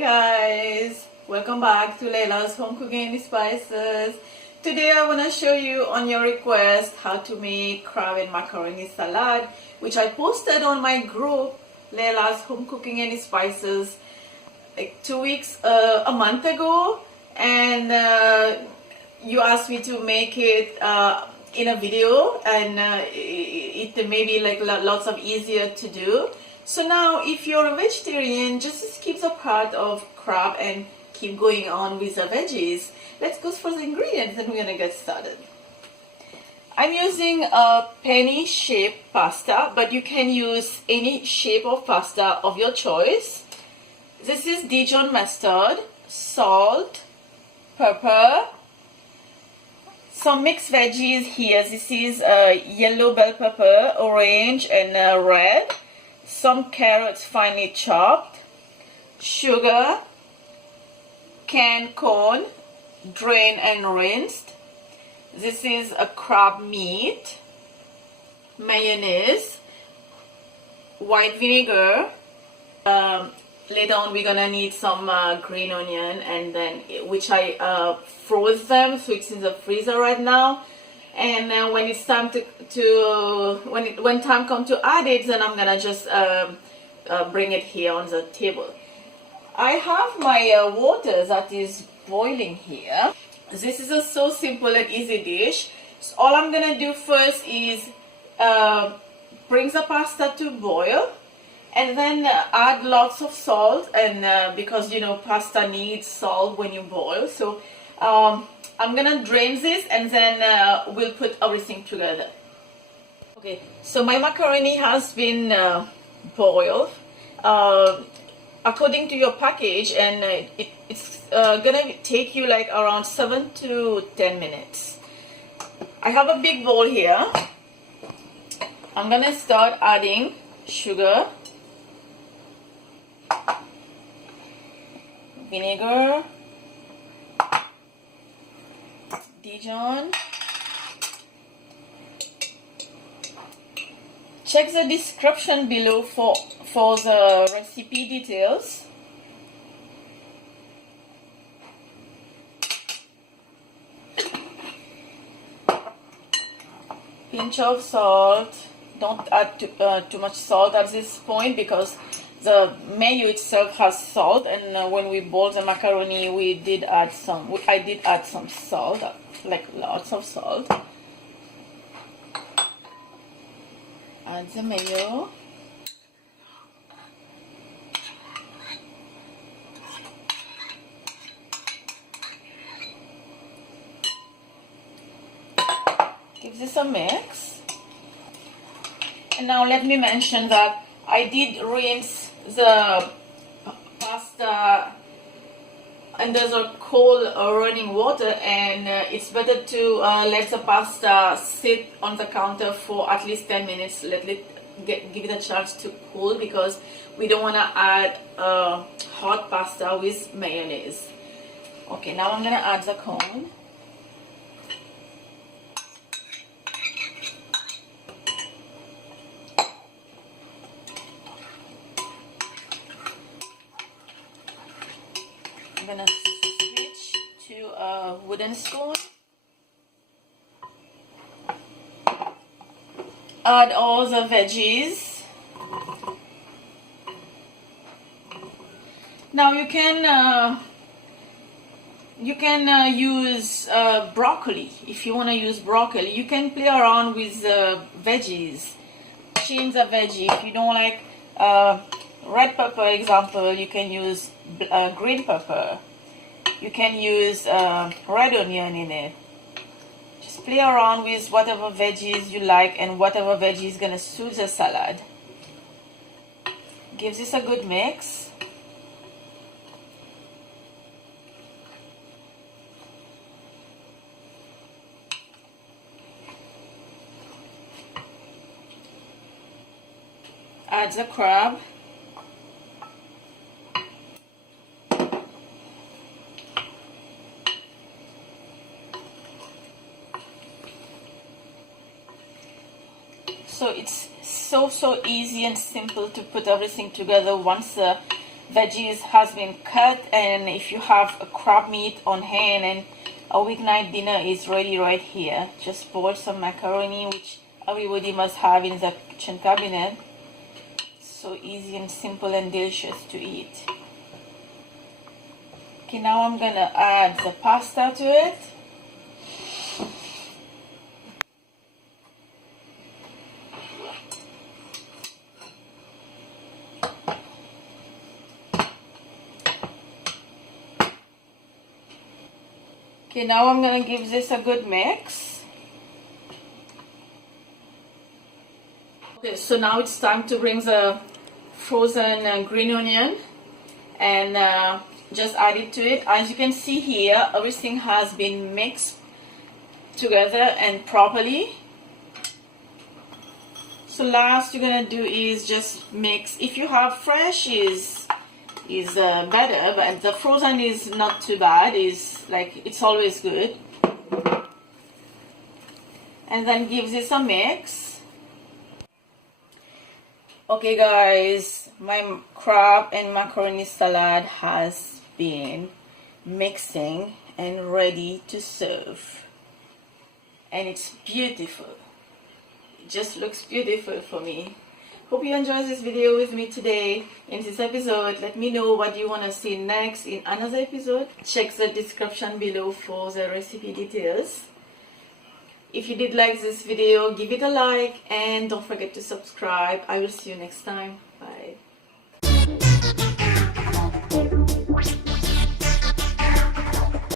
guys, welcome back to Laila's Home Cooking and Spices. Today I want to show you on your request how to make crab and macaroni salad, which I posted on my group Laila's Home Cooking and Spices like 2 weeks, a month ago, and you asked me to make it in a video, and it may be like lots of easier to do. So now if you're a vegetarian, just skip the part of crab and keep going on with the veggies. Let's go for the ingredients and we're gonna get started. I'm using a penny shaped pasta, but you can use any shape of pasta of your choice. This is Dijon mustard, salt, pepper, some mixed veggies here. This is yellow bell pepper, orange and red. Some carrots finely chopped, sugar, canned corn, drained and rinsed. This is a crab meat, mayonnaise, white vinegar. Later on we're gonna need some green onion, and then which I froze them, so it's in the freezer right now. And then when it's time when time comes to add it, then I'm gonna just bring it here on the table. I have my water that is boiling here. This is a so simple and easy dish. So all I'm gonna do first is bring the pasta to boil, and then add lots of salt, and because you know pasta needs salt when you boil. So I'm gonna drain this, and then we'll put everything together. Okay, so my macaroni has been boiled according to your package, and it's gonna take you like around 7 to 10 minutes. I have a big bowl here. I'm gonna start adding sugar, vinegar, Dijon. Check the description below for the recipe details. Pinch of salt. Don't add too much salt at this point, because the mayo itself has salt, and when we boiled the macaroni, I did add some salt, like lots of salt. Add the mayo. Give this a mix. And now let me mention that I did rinse the pasta under the cold running water, and it's better to let the pasta sit on the counter for at least 10 minutes. Give it a chance to cool, because we don't want to add hot pasta with mayonnaise. Okay, now I'm gonna add the corn. I'm gonna switch to a wooden spoon. Add all the veggies. Now you can use broccoli. If you want to use broccoli, you can play around with the veggies. Change the veggie. If you don't like red pepper, example, you can use green pepper. You can use red onion in it. Just play around with whatever veggies you like, and whatever veggie is gonna suit the salad. Give this a good mix. Add the crab. So it's so easy and simple to put everything together once the veggies has been cut, and if you have a crab meat on hand, and a weeknight dinner is ready right here. Just boil some macaroni, which everybody must have in the kitchen cabinet. So easy and simple and delicious to eat. Okay, now I'm gonna add the pasta to it. Okay, now I'm gonna give this a good mix. Okay, so now it's time to bring the frozen green onion and just add it to it. As you can see here, everything has been mixed together and properly. So last you're gonna do is just mix. If you have fresh is better, but the frozen is not too bad. It's always good. And then give this a mix. Okay guys, my crab and macaroni salad has been mixing and ready to serve, and it's beautiful. It just looks beautiful for me. Hope you enjoyed this video with me today. In this episode, let me know what you want to see next in another episode. Check the description below for the recipe details. If you did like this video, give it a like and don't forget to subscribe. I will see you next time.